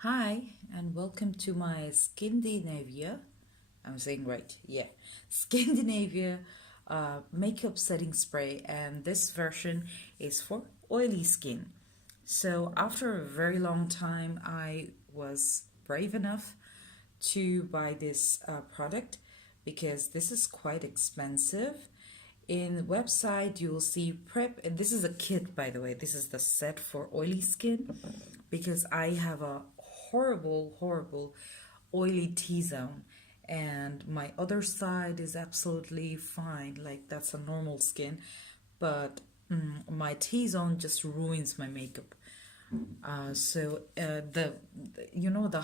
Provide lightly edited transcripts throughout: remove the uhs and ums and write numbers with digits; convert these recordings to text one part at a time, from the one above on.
Hi, and welcome to my Skindinivia. I'm saying right, yeah. Skindinivia makeup setting spray, and this version is for oily skin. So, after a very long time, I was brave enough to buy this product because this is quite expensive. In the website, you will see prep, and this is a kit, by the way. This is the set for oily skin because I have a horrible oily T-zone, and my other side is absolutely fine. Like that's a normal skin, but my T-zone just ruins my makeup. So the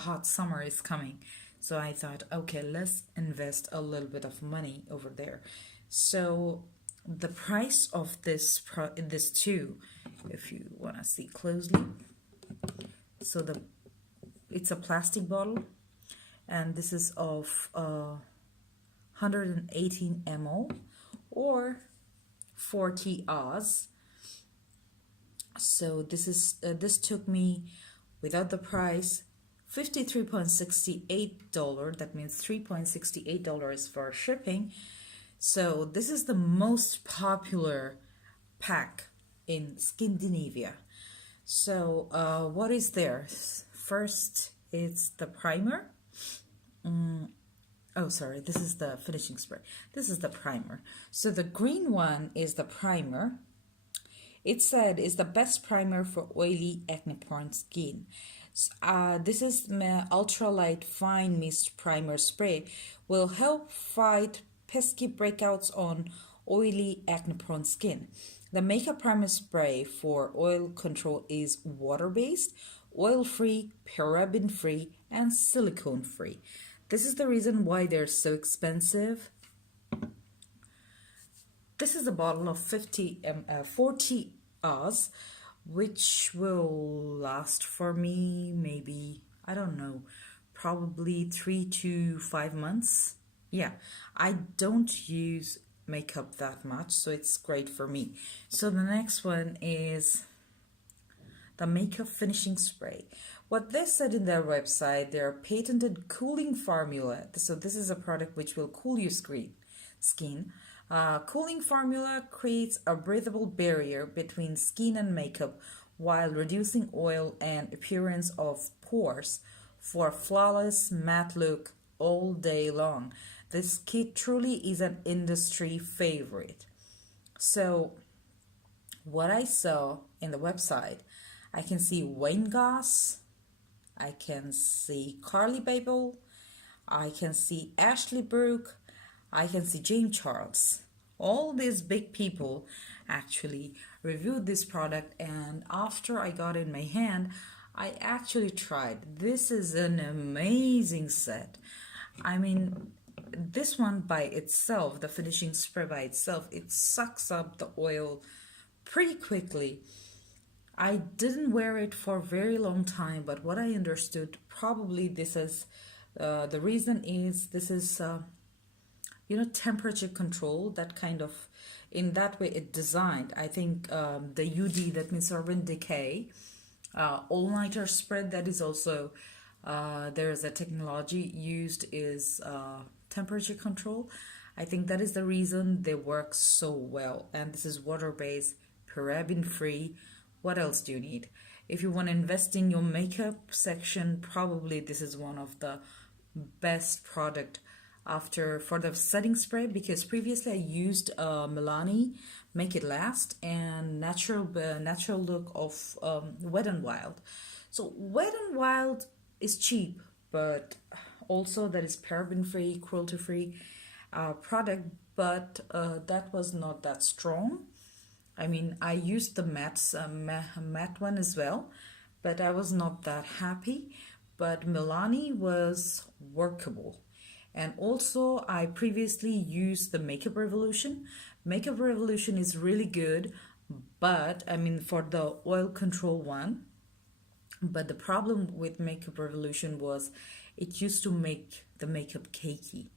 hot summer is coming, so I thought, okay, let's invest a little bit of money over there. So the price of this too, if you want to see closely, so the it's a plastic bottle, and this is of 118 ml or 40 Oz. So this took me, without the price, $53.68. That means $3.68 for shipping. So this is the most popular pack in Skindinivia. So what is there? First, it's the primer. Oh, sorry, this is the finishing spray. This is the primer. So the green one is the primer. It said is the best primer for oily acne-prone skin. This is my ultralight fine mist primer spray. Will help fight pesky breakouts on oily acne-prone skin. The makeup primer spray for oil control is water-based, oil-free, paraben-free, and silicone-free. This is the reason why they're so expensive. This is a bottle of 40 Oz, which will last for me maybe, I don't know, probably 3 to 5 months. Yeah, I don't use makeup that much, so it's great for me. So the next one is the makeup finishing spray. What they said in their website, their patented cooling formula. So this is a product which will cool your skin. Cooling formula creates a breathable barrier between skin and makeup while reducing oil and appearance of pores for a flawless matte look all day long. This kit truly is an industry favorite. So what I saw in the website, I can see Wayne Goss, I can see Carly Babel, I can see Ashley Brooke, I can see James Charles. All these big people actually reviewed this product, and after I got it in my hand, I actually tried. This is an amazing set. I mean, this one by itself, the finishing spray by itself, it sucks up the oil pretty quickly. I didn't wear it for a very long time, but what I understood, probably this is the reason is this is temperature control, that kind of, in that way it designed. I think the UD, that means urban decay, all-nighter spread, that is also there is a technology used is temperature control. I think that is the reason they work so well. And this is water-based, paraben-free. What else do you need? If you want to invest in your makeup section, probably this is one of the best product after for the setting spray, because previously I used Milani Make It Last and natural look of Wet n Wild. So Wet n Wild is cheap, but also that is paraben free, cruelty free product, but that was not that strong. I mean, I used the matte one as well, but I was not that happy. But Milani was workable. And also, I previously used the Makeup Revolution. Makeup Revolution is really good, but I mean, for the oil control one. But the problem with Makeup Revolution was it used to make the makeup cakey.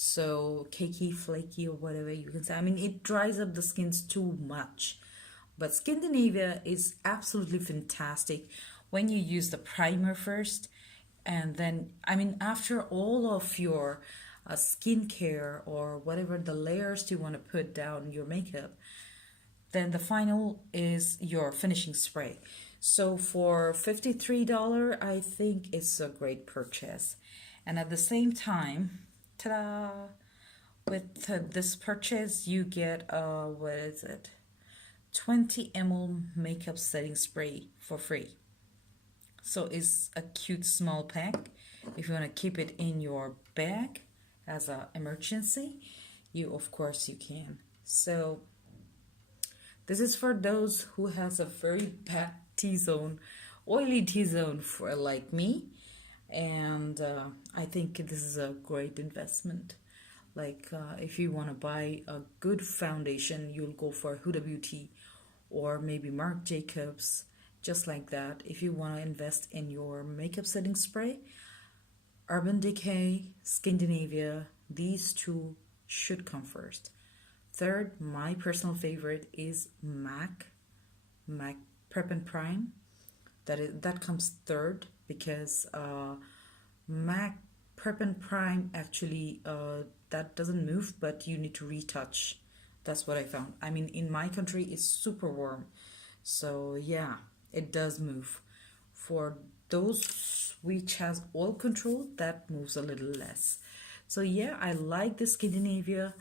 So cakey, flaky, or whatever you can say. I mean, it dries up the skins too much. But Skindinivia is absolutely fantastic. when you use the primer first, and then, I mean, after all of your skincare or whatever the layers you want to put down your makeup, then the final is your finishing spray. So for $53, I think it's a great purchase. And at the same time, ta-da, with this purchase, you get, what is it? 20 ml makeup setting spray for free. So it's a cute small pack. If you want to keep it in your bag as an emergency, you of course you can. So this is for those who has a very bad T-zone, oily T-zone for like me. And I think this is a great investment. Like if you want to buy a good foundation, you'll go for Huda Beauty or maybe Marc Jacobs, just like that. If you want to invest in your makeup setting spray, Urban Decay, Skindinivia, these two should come first. Third, my personal favorite is MAC Prep and Prime. That comes third because MAC Prep and Prime actually that doesn't move, but you need to retouch. That's what I found. I mean, in my country, it's super warm, so yeah, it does move. For those which has oil control, that moves a little less. So yeah, I like the Skindinivia.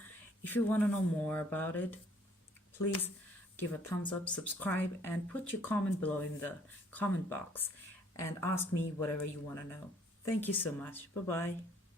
If you want to know more about it, please give a thumbs up, subscribe, and put your comment below in the comment box and ask me whatever you want to know. Thank you so much. Bye-bye.